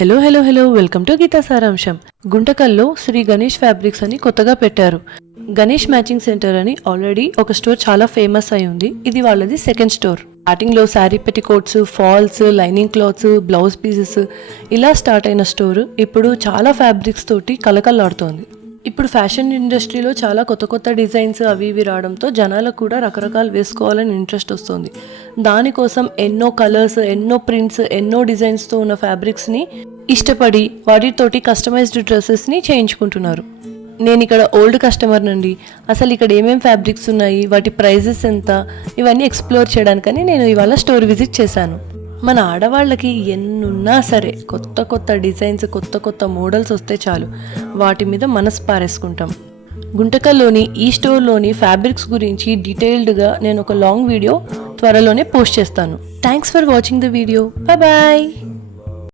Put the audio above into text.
Hello hello hello welcome to Geetha Saramsham. గుంటకల్లో Sri Ganesh fabrics అని కొత్తగా పెట్టారు. గణేష్ మ్యాచింగ్ సెంటర్ అని ఆల్రెడీ ఒక స్టోర్ చాలా ఫేమస్ అయి ఉంది. ఇది వాళ్ళది సెకండ్ స్టోర్. స్టార్టింగ్ లో sari petticoats, falls, lining cloths, blouse pieces ఇలా స్టార్ట్ అయిన స్టోర్ ఇప్పుడు చాలా ఫ్యాబ్రిక్స్ తోటి కలకల్లాడుతోంది. ఇప్పుడు ఫ్యాషన్ ఇండస్ట్రీలో చాలా కొత్త కొత్త డిజైన్స్ అవి ఇవి రావడంతో జనాలకు కూడా రకరకాలు వేసుకోవాలని ఇంట్రెస్ట్ వస్తుంది. దానికోసం ఎన్నో కలర్స్, ఎన్నో ప్రింట్స్, ఎన్నో డిజైన్స్తో ఉన్న ఫ్యాబ్రిక్స్ని ఇష్టపడి వాటితోటి కస్టమైజ్డ్ డ్రెస్సెస్ని చేయించుకుంటున్నారు. నేను ఇక్కడ ఓల్డ్ కస్టమర్ నుండి అసలు ఇక్కడ ఏమేమి ఫ్యాబ్రిక్స్ ఉన్నాయి, వాటి ప్రైజెస్ ఎంత, ఇవన్నీ ఎక్స్ప్లోర్ చేయడానికని నేను ఇవాళ స్టోర్ విజిట్ చేశాను. మన ఆడవాళ్ళకి ఎన్నున్నా సరే కొత్త కొత్త డిజైన్స్, కొత్త కొత్త మోడల్స్ వస్తే చాలు వాటి మీద మనసు పారేసుకుంటాం. గుంటకల్లోని ఈ స్టోర్లోని ఫ్యాబ్రిక్స్ గురించి డీటెయిల్డ్గా నేను ఒక లాంగ్ వీడియో త్వరలోనే పోస్ట్ చేస్తాను. Thanks for watching the video. Bye.